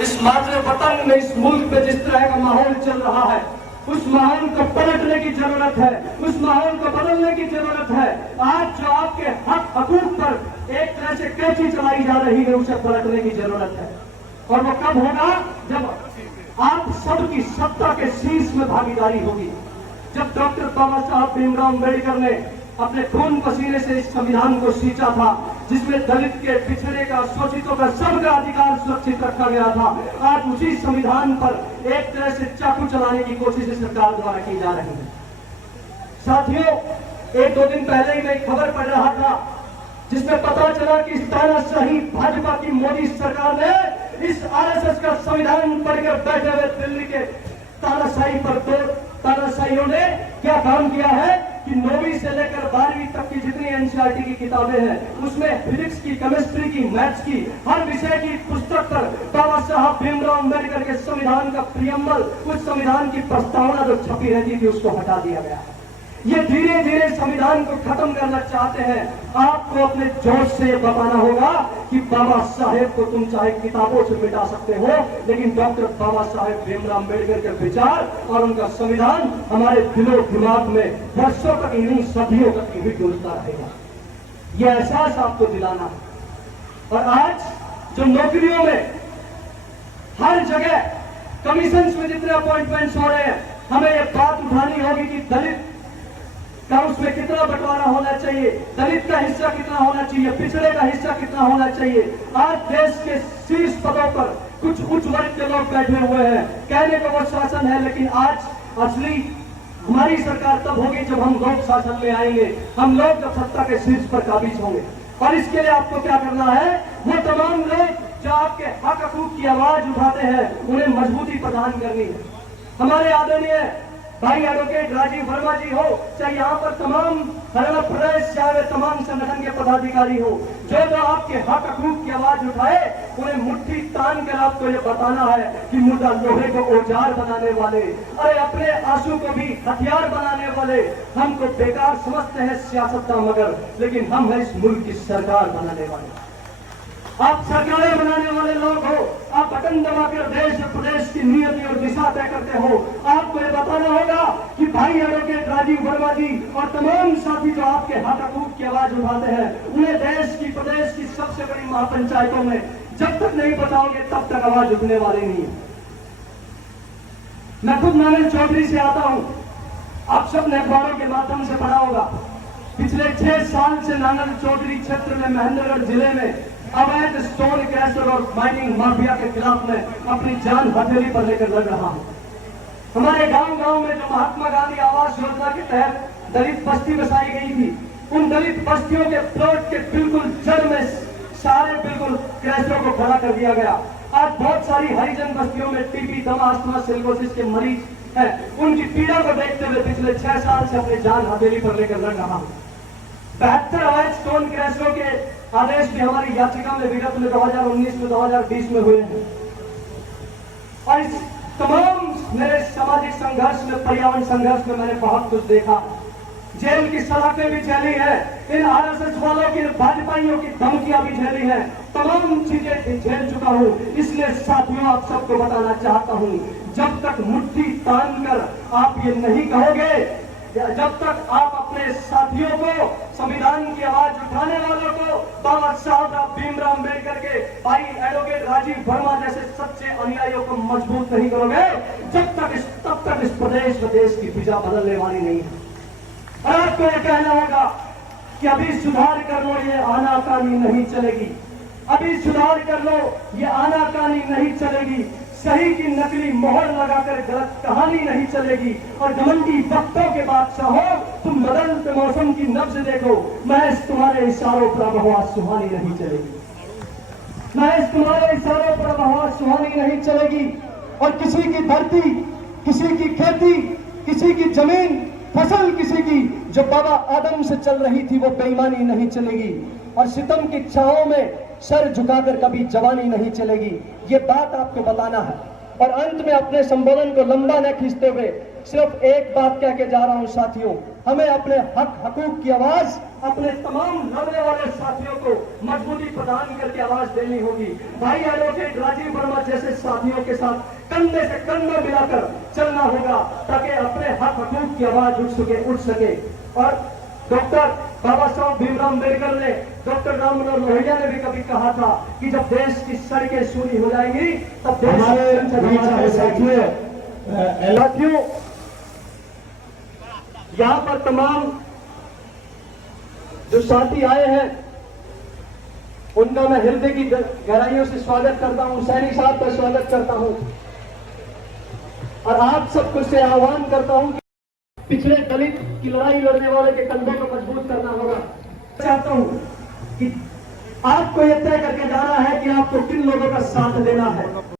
इस मातृ वतन में, इस मुल्क में जिस तरह का माहौल चल रहा है, उस माहौल को पलटने की जरूरत है, उस माहौल को बदलने की जरूरत है। आज जो आपके हक हकूक पर एक तरह से कैंची चलाई जा रही है, उसे पलटने की जरूरत है। और वो कब होगा? जब आप सबकी सत्ता के शीर्ष में भागीदारी होगी। जब डॉक्टर बाबा साहब भीमराव अम्बेडकर ने अपने खून पसीने से इस संविधान को सींचा था, जिसमें दलित के, पिछड़े का, शोषितों का, सबका अधिकार सुरक्षित रखा गया था, आज उसी संविधान पर एक तरह से चाकू चलाने की कोशिश सरकार द्वारा की जा रही है। साथियों, एक दो दिन पहले ही मैं एक खबर पढ़ रहा था जिसमें पता चला कि इस तानाशाही भाजपा की मोदी सरकार ने इस आरएसएस का संविधान पढ़कर बैठे हुए दिल्ली के तानाशाही पर दो तानाशाहियों ने क्या काम किया है कि 9वीं से लेकर 12वीं तक की जितनी एनसीईआरटी की किताबें हैं, उसमें फिजिक्स की, केमिस्ट्री की, मैथ्स की, हर विषय की पुस्तक पर बाबा साहब भीमराव अम्बेडकर के संविधान का प्रियम्बल, उस संविधान की प्रस्तावना जो छपी रहती थी, उसको हटा दिया गया है। ये धीरे धीरे संविधान को खत्म करना चाहते हैं। आपको अपने जोश से बताना होगा कि बाबा साहेब को तुम चाहे किताबों से मिटा सकते हो, लेकिन डॉक्टर बाबा साहेब भीमराव अम्बेडकर के विचार और उनका संविधान हमारे दिलो दिमाग में वर्षों तक ही नहीं, सदियों तक ही डूबता रहेगा। यह एहसास आपको दिलाना है। और आज जो नौकरियों में हर जगह कमीशन में जितने अपॉइंटमेंट्स हो रहे हैं, हमें यह बात उठानी होगी कि दलित का उसमें कितना बंटवारा होना चाहिए, दलित का हिस्सा कितना होना चाहिए, पिछड़े का हिस्सा कितना होना चाहिए। आज देश के शीर्ष पदों पर कुछ उच्च वर्ग के लोग बैठे हुए हैं, कहने को वो शासन है, लेकिन आज असली हमारी सरकार तब होगी जब हम लोग शासन में आएंगे, हम लोग जब सत्ता के शीर्ष पर काबिज होंगे। और इसके लिए आपको क्या करना है? वो तमाम लोग जो आपके हक हकूक की आवाज उठाते हैं, उन्हें मजबूती प्रदान करनी है। हमारे आदरणीय भाई एडवोकेट राजीव वर्मा जी हो, चाहे यहाँ पर तमाम हरियाणा प्रदेश चाहे तमाम संगठन के पदाधिकारी हो, जो आपके हक हकूक की आवाज उठाए, उन्हें मुट्ठी तान कर आपको ये बताना है कि मुर्दा लोहे को औजार बनाने वाले, अरे अपने आंसू को भी हथियार बनाने वाले हमको बेकार समझते हैं सियासतदान, मगर लेकिन हम है इस मुल्क की सरकार बनाने वाले। आप सरकारें बनाने वाले लोग हो, आप बटन दबाकर देश प्रदेश की नियति और दिशा तय करते हो। आपको ये बताना होगा कि भाई एडवोकेट राजीव वर्मा जी और तमाम साथी जो आपके हक हकूक की आवाज उठाते हैं, उन्हें देश की, प्रदेश की सबसे बड़ी महापंचायतों में जब तक नहीं बताओगे तब तक आवाज उठने वाली नहीं है। मैं खुद नांगल चौधरी से आता हूं, आप सब ने अखबारों के माध्यम से पढ़ा होगा। पिछले 6 साल से नांगल चौधरी क्षेत्र में, महेंद्रगढ़ जिले में अवैध स्टोन क्रैशर और माइनिंग माफिया के खिलाफ में अपनी जान हथेली पर लेकर लड़ रहा हूं। हमारे गांव गांव में जो महात्मा गांधी आवास योजना के तहत दलित बस्ती बसाई गई थी, उन दलित बस्तियों के प्लॉट के बिल्कुल जड़ में सारे बिल्कुल क्रैशरों को खड़ा कर दिया गया। आज बहुत सारी हरिजन बस्तियों में टीबी, दमा, अस्थमा, सिलिकोसिस के मरीज हैं। उनकी पीड़ा को देखते हुए पिछले 6 साल से अपनी जान हथेली पर लेकर लड़ रहा हूं। 72 अवैध स्टोन क्रैशरों के आदेश भी हमारी याचिका में विगत में 2019 में 2020 में हुए हैं। और इस तमाम मेरे सामाजिक संघर्ष में, पर्यावरण संघर्ष में मैंने बहुत कुछ देखा। जेल की सलाखें भी झेली है, इन आरएसएस वालों की, भाजपाइयों की धमकियां भी झेली है, तमाम चीजें झेल चुका हूं। इसलिए साथियों, आप सबको बताना चाहता हूं, जब तक मुट्ठी तान कर आप ये नहीं कहोगे, जब तक आप अपने साथियों को, संविधान की आवाज उठाने वालों को, बाबा साहब भीमराव अम्बेडकर के भाई एडवोकेट राजीव वर्मा जैसे सच्चे अनुयायियों को मजबूत नहीं करोगे, तब तक इस प्रदेश व देश की फिजा बदलने वाली नहीं है। और आपको यह कहना होगा कि अभी सुधार कर लो, ये आनाकानी नहीं चलेगी। अभी सुधार कर लो, ये आनाकानी नहीं चलेगी। सही की नकली मोहर लगाकर गलत कहानी नहीं चलेगी। और घमंडी वक्तों के बादशाह हो तुम, बदलते मौसम की नब्ज देखो, महज तुम्हारे इशारों पर बहवा सुहानी नहीं चलेगी। महज तुम्हारे इशारों पर बहवा सुहानी नहीं चलेगी। और किसी की धरती, किसी की खेती, किसी की जमीन, फसल किसी की जो बाबा आदम से चल रही थी, वो बेईमानी नहीं चलेगी। और सितम की छाओं में सर झुकाकर कभी जवानी नहीं चलेगी। ये बात आपको बताना है। और अंत में अपने संबोधन को लंबा न खींचते हुए सिर्फ एक बात कह के जा रहा हूं साथियों, हमें अपने हक हकूक की आवाज अपने तमाम लड़ने वाले साथियों को मजबूती प्रदान करके आवाज देनी होगी। भाई एडवोकेट राजीव वर्मा जैसे साथियों के साथ कंधे से कंधा मिलाकर चलना होगा ताकि अपने हक हकूक की आवाज उठ सके। और डॉक्टर बाबा साहब भीमराव अम्बेडकर ने, डॉक्टर राम मनोहर लोहिया ने भी कभी कहा था कि जब देश की सड़कें सूनी हो जाएंगी तब देश साथियों यहाँ पर तमाम जो साथी आए हैं उनका मैं हृदय की गहराइयों से स्वागत करता हूं, सैनी साहब का स्वागत करता हूं और आप सबको से आह्वान करता हूं कि पिछले दलित की लड़ाई लड़ने वाले के कंधों को मजबूत करना होगा। चाहता हूं कि आपको यह तय करके जाना है कि आपको किन लोगों का साथ देना है।